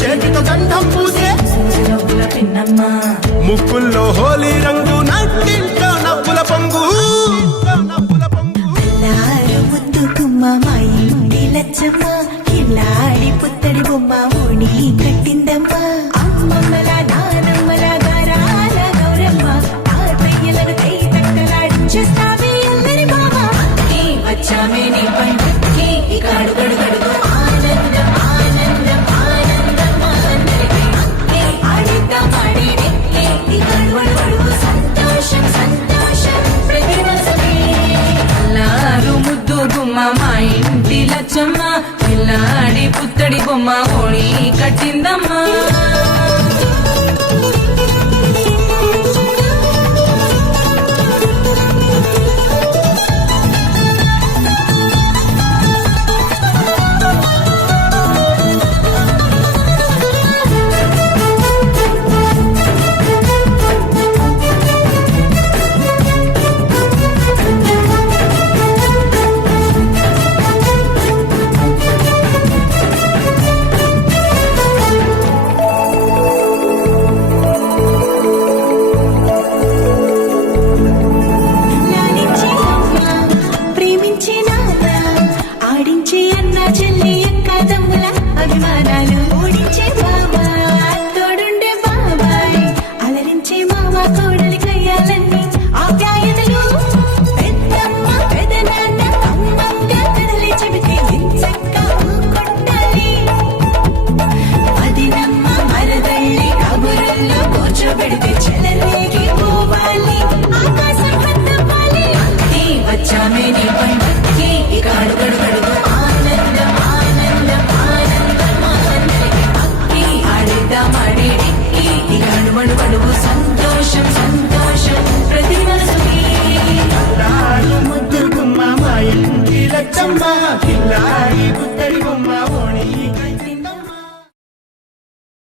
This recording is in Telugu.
చేతితో గంధం పూసే ముక్కుల్లో హోలీ రంగు నట్టింట్లో నవ్వుల పొంగు ముద్దు కుమ్మ మా ఇంటి లచ్చమ్మ కిల్లాడి పుత్తడి బొమ్మ ఓణి కట్టిందమ్మ అమ్మమ్మల నానమ్మల గారాల గౌరమ్మ తాతయ్యలను కై తట్టలాడించేస్తావే అందరి బామ వచ్చామే నీ పండుకి కాడు గడు గడుగు ఆనందం ఆనందం ఆనందం అందరికీ ఆడిద్దాం ఆడిడే ఈ కడువడు గడుగు సంతోషం సంతోషం ప్రతివసమే అల్లారు ముద్దు గుమ్మ మా ఇంటి లచ్చమ్మ పిల్లాడి పుత్తడి బొమ్మ ఓణి కట్టిందమ్మా